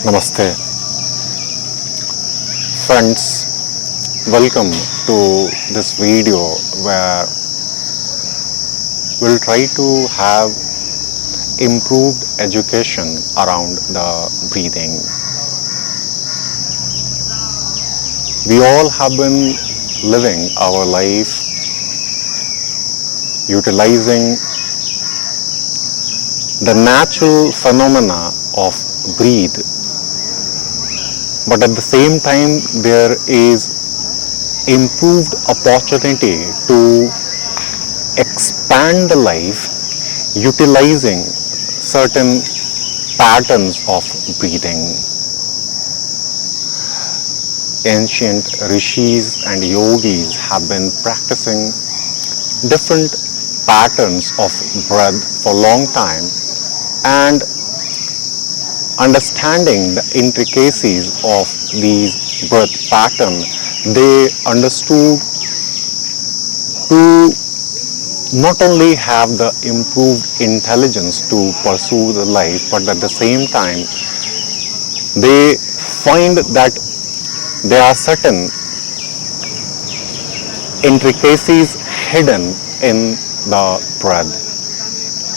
Namaste. Friends, welcome to this video where we'll try to have improved education around the breathing. We all have been living our life utilizing the natural phenomena of breathe, but at the same time there is improved opportunity to expand the life utilizing certain patterns of breathing. Ancient rishis and yogis have been practicing different patterns of breath for a long time, and understanding the intricacies of these breath patterns, they understood to not only have the improved intelligence to pursue the life, but at the same time they find that there are certain intricacies hidden in the breath.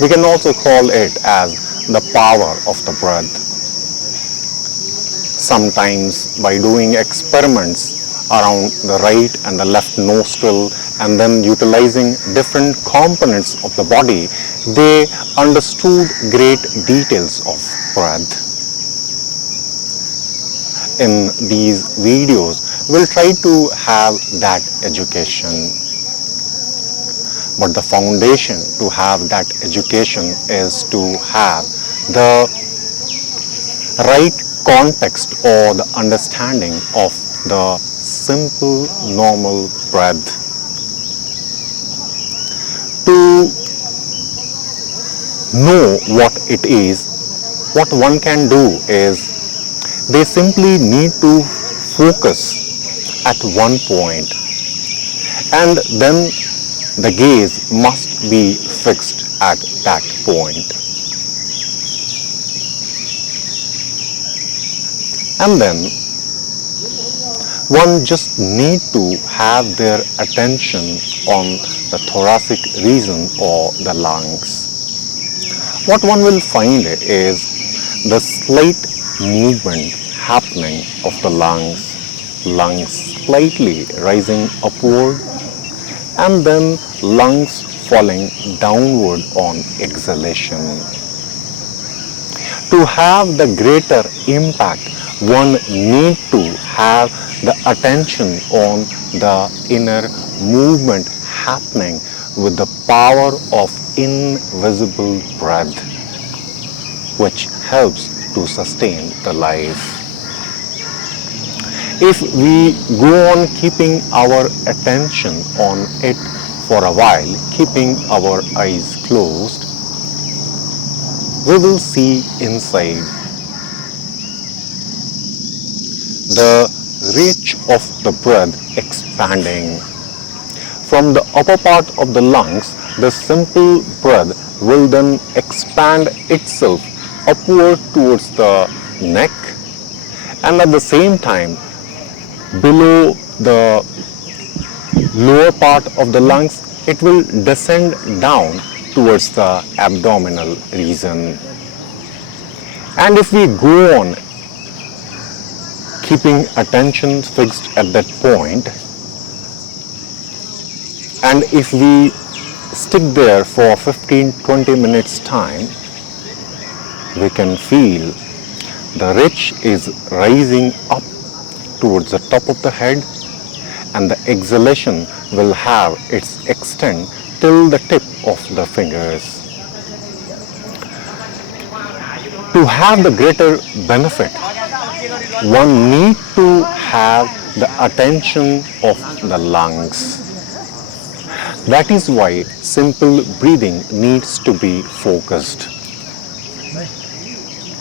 We can also call it as the power of the breath. Sometimes by doing experiments around the right and the left nostril and then utilizing different components of the body, they understood great details of breath. In these videos, we'll try to have that education. But the foundation to have that education is to have the right context or the understanding of the simple normal breath. To know what it is, what one can do is they simply need to focus at one point, and then the gaze must be fixed at that point. And then one just need to have their attention on the thoracic region or the lungs. What one will find is the slight movement happening of the lungs slightly rising upward and then lungs falling downward on exhalation. To have the greater impact, one need to have the attention on the inner movement happening with the power of invisible breath, which helps to sustain the life. If we go on keeping our attention on it for a while, keeping our eyes closed, we will see inside the reach of the breath expanding. From the upper part of the lungs, the simple breath will then expand itself upward towards the neck, and at the same time below the lower part of the lungs, it will descend down towards the abdominal region. And if we go on keeping attention fixed at that point, and if we stick there for 15-20 minutes time, we can feel the ridge is rising up towards the top of the head, and the exhalation will have its extent till the tip of the fingers. To have the greater benefit, one need to have the attention of the lungs. That is why simple breathing needs to be focused.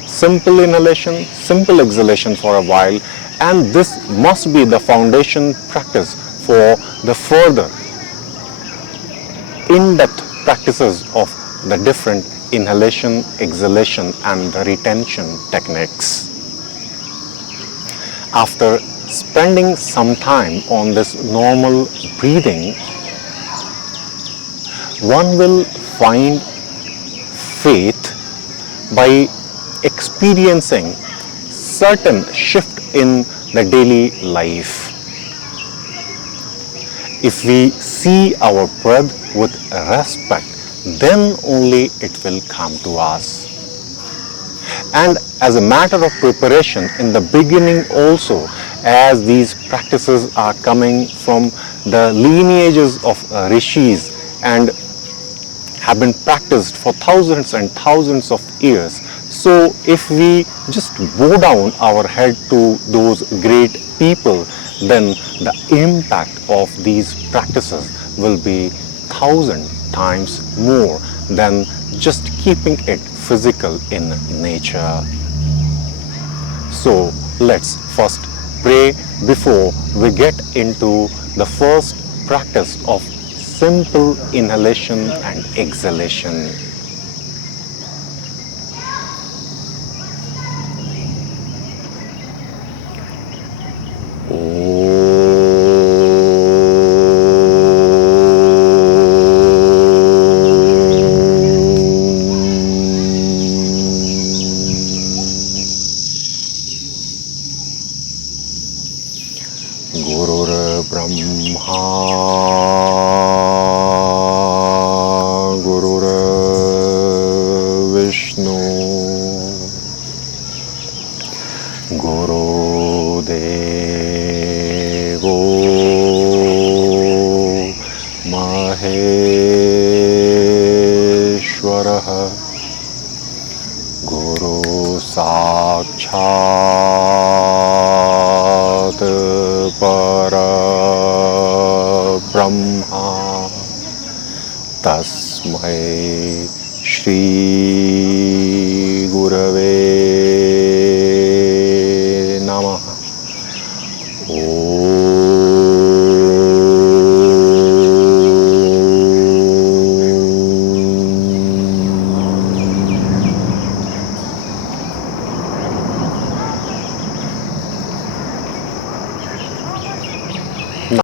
Simple inhalation, simple exhalation for a while, and this must be the foundation practice for the further in-depth practices of the different inhalation, exhalation and the retention techniques. After spending some time on this normal breathing, one will find faith by experiencing certain shift in the daily life. If we see our breath with respect, then only it will come to us. And as a matter of preparation in the beginning also, as these practices are coming from the lineages of rishis and have been practiced for thousands and thousands of years, so if we just bow down our head to those great people, then the impact of these practices will be 1,000 times more than just keeping it physical in nature. So let's first pray before we get into the first practice of simple inhalation and exhalation. तस्मै श्री गुरवे